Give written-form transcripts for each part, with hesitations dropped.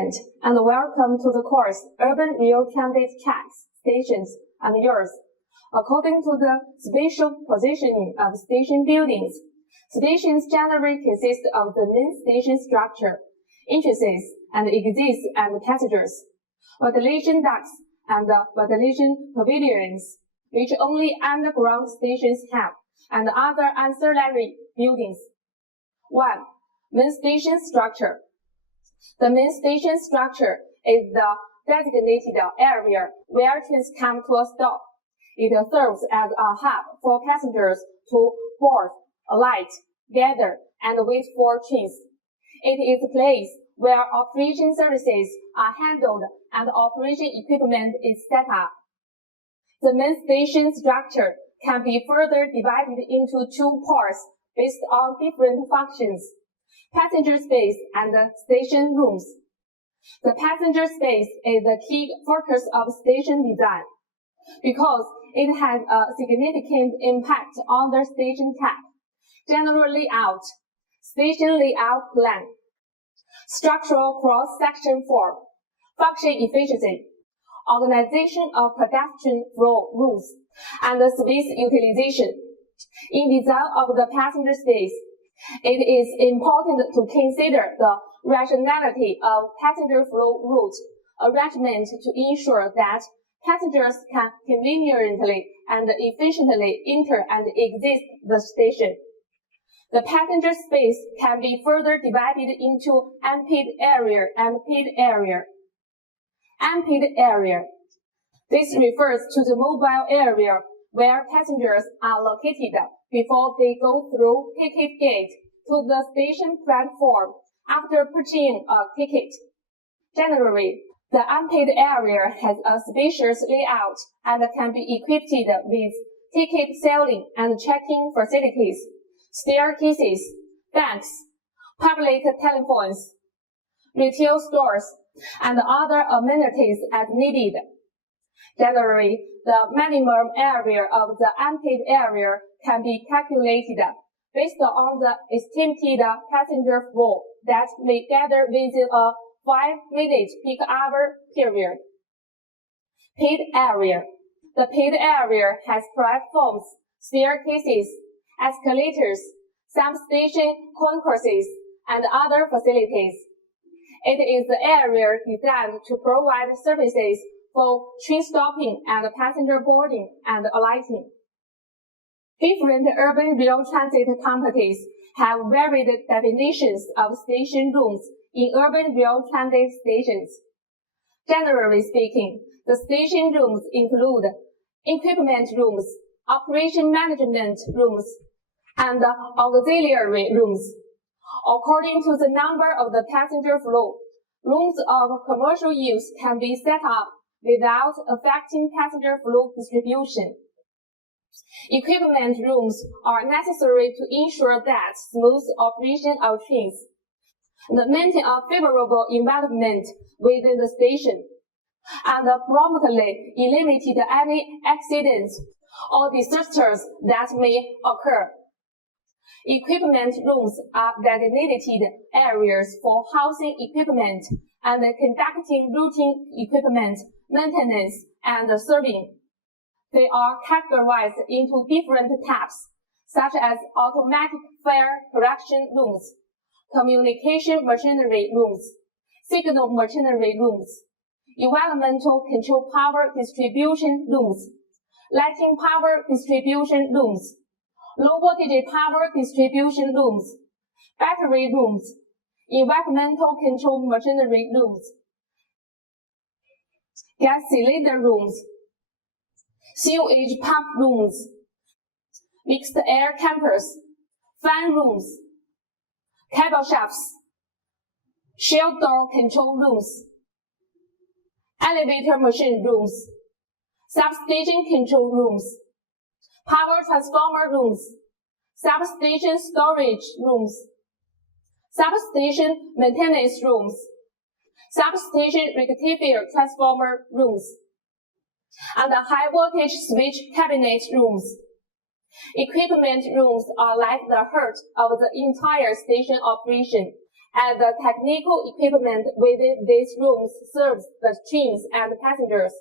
student, and welcome to the course Urban Rail Transit Tracks, Stations, and Yours. According to the spatial positioning of station buildings, stations generally consist of the main station structure, entrances and exits and passengers, ventilation ducts and ventilation pavilions, which only underground stations have, and other ancillary buildings. 1. Main station structure. The main station structure is the designated area where trains come to a stop. It serves as a hub for passengers to board, alight, gather, and wait for trains. It is a place where operation services are handled and operation equipment is set up. The main station structure can be further divided into two parts based on different functions: passenger space and station rooms. The passenger space is the key focus of station design because it has a significant impact on the station type, general layout, station layout plan, structural cross-section form, function efficiency, organization of pedestrian flow routes, and space utilization. In design of the passenger space, it is important to consider the rationality of passenger flow route arrangement to ensure that passengers can conveniently and efficiently enter and exit the station. The passenger space can be further divided into unpaid area and paid area. Unpaid area. This refers to the mobile area where passengers are located before they go through ticket gate to the station platform after purchasing a ticket. Generally, the unpaid area has a spacious layout and can be equipped with ticket selling and check-in facilities, staircases, banks, public telephones, retail stores, and other amenities as needed. Generally, the minimum area of the unpaid area can be calculated based on the estimated passenger flow that may gather within a 5-minute peak hour period. Paid area. The paid area has platforms, staircases, escalators, substation concourses, and other facilities. It is the area designed to provide services for train stopping and passenger boarding and alighting. Different urban rail transit companies have varied definitions of station rooms in urban rail transit stations. Generally speaking, the station rooms include equipment rooms, operation management rooms, and auxiliary rooms. According to the number of the passenger flow, rooms of commercial use can be set up without affecting passenger flow distribution. Equipment rooms are necessary to ensure that smooth operation of trains and maintain a favorable environment within the station, and promptly eliminate any accidents or disasters that may occur. Equipment rooms are designated areas for housing equipment and conducting routine equipment maintenance and serving. They are categorized into different types, such as automatic fare correction rooms, communication machinery rooms, signal machinery rooms, environmental control power distribution rooms, lighting power distribution rooms, low voltage power distribution rooms, battery rooms, environmental control machinery rooms, gas cylinder rooms, sewage pump rooms, mixed air campers, fan rooms, cable shafts, shell door control rooms, elevator machine rooms, substation control rooms, power transformer rooms, substation storage rooms, substation maintenance rooms, substation rectifier transformer rooms, and high voltage switch cabinet rooms. Equipment rooms are like the heart of the entire station operation and the technical equipment within these rooms serves the trains and passengers.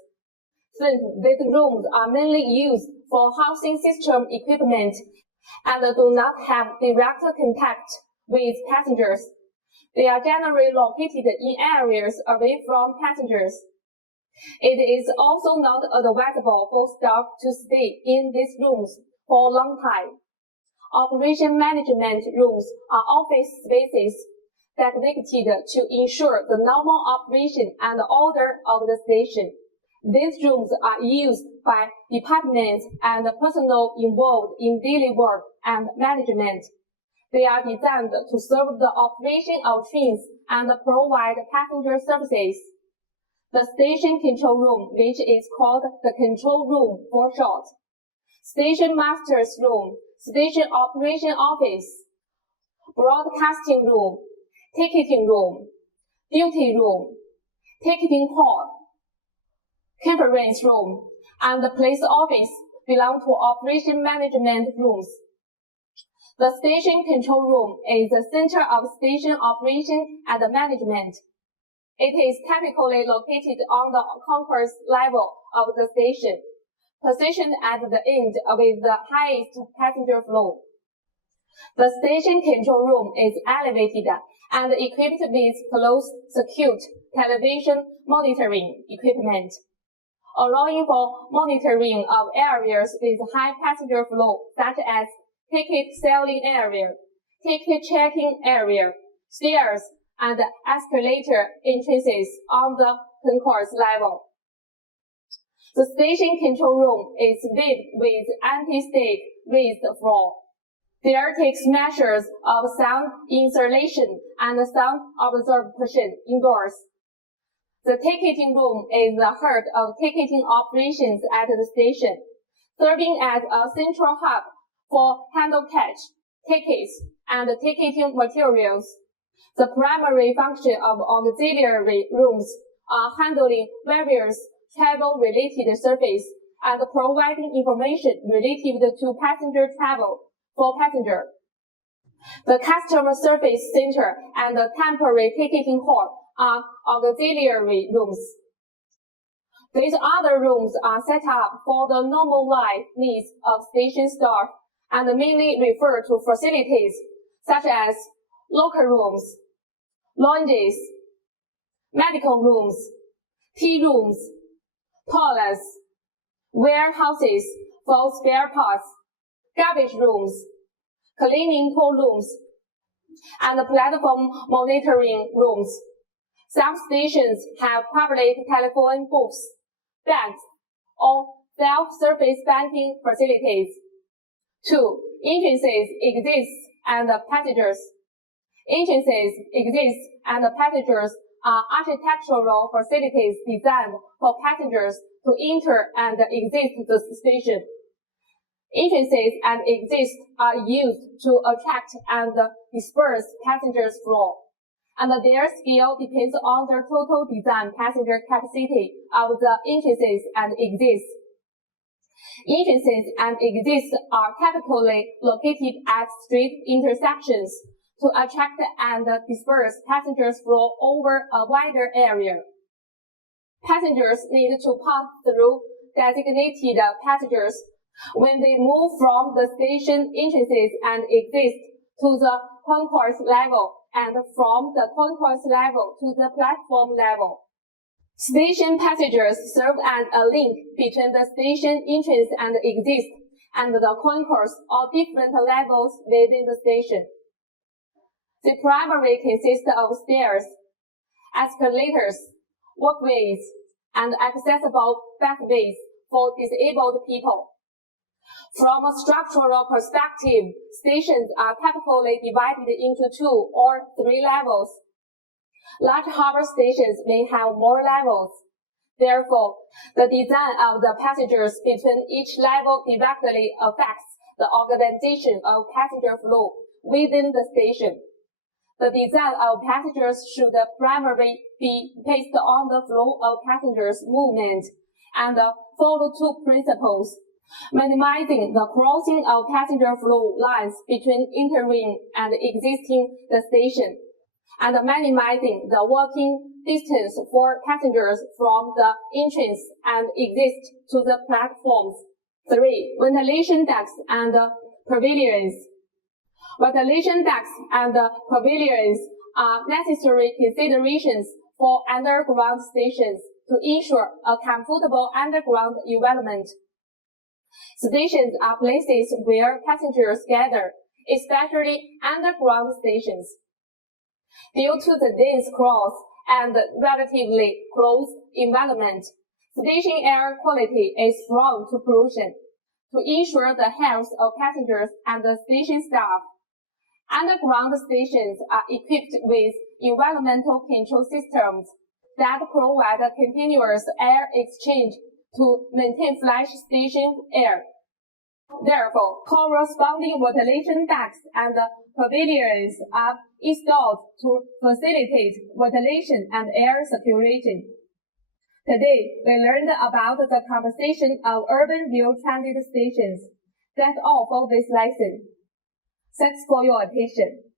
Since these rooms are mainly used for housing system equipment and do not have direct contact with passengers, they are generally located in areas away from passengers. It is also not advisable for staff to stay in these rooms for a long time. Operation management rooms are office spaces designated to ensure the normal operation and order of the station. These rooms are used by departments and personnel involved in daily work and management. They are designed to serve the operation of trains and provide passenger services. The station control room, which is called the control room for short. Station master's room, station operation office, broadcasting room, ticketing room, duty room, ticketing hall, conference room, and the police office belong to operation management rooms. The station control room is the center of station operation and management. It is typically located on the concourse level of the station, positioned at the end with the highest passenger flow. The station control room is elevated and equipped with closed-circuit television monitoring equipment, allowing for monitoring of areas with high passenger flow, such as ticket selling area, ticket checking area, stairs, and escalator entrances on the concourse level. The station control room is equipped with anti-static raised floor. There takes measures of sound insulation and sound absorption indoors. The ticketing room is the heart of ticketing operations at the station, serving as a central hub for handle catch, tickets, and ticketing materials. The primary function of auxiliary rooms are handling various travel-related services and providing information related to passenger travel for passenger. The customer service center and the temporary ticketing hall are auxiliary rooms. These other rooms are set up for the normal life needs of station staff and mainly refer to facilities such as locker rooms, lounges, medical rooms, tea rooms, toilets, warehouses for spare parts, garbage rooms, cleaning tool rooms, and platform monitoring rooms. Some stations have public telephone booths, banks, or self-service banking facilities. 2. Entrances exist and passengers. Entrances exist and passengers are architectural facilities designed for passengers to enter and exit the station. Entrances and exits are used to attract and disperse passengers' flow, and their scale depends on the total design passenger capacity of the entrances and exits. Entrances and exits are typically located at street intersections to attract and disperse passengers' flow over a wider area. Passengers need to pass through designated passengers when they move from the station entrances and exits to the concourse level and from the concourse level to the platform level. Station passengers serve as a link between the station entrance and exit and the concourse or different levels within the station. They primarily consist of stairs, escalators, walkways, and accessible pathways for disabled people. From a structural perspective, stations are typically divided into 2 or 3 levels. Large harbor stations may have more levels. Therefore, the design of the passengers between each level directly affects the organization of passenger flow within the station. The design of passengers should primarily be based on the flow of passengers' movement and follow 2 principles: minimizing the crossing of passenger flow lines between entering and exiting the station, and minimizing the walking distance for passengers from the entrance and exit to the platforms. 3. Ventilation ducts and pavilions. Ventilation ducts and pavilions are necessary considerations for underground stations to ensure a comfortable underground environment. Stations are places where passengers gather, especially underground stations. Due to the dense crowds and relatively close environment, station air quality is prone to pollution. To ensure the health of passengers and the station staff, underground stations are equipped with environmental control systems that provide a continuous air exchange to maintain flush station air. Therefore, corresponding ventilation ducts and pavilions are installed to facilitate ventilation and air circulation. Today, we learned about the composition of urban rail transit stations. That's all for this lesson. Thanks for your attention.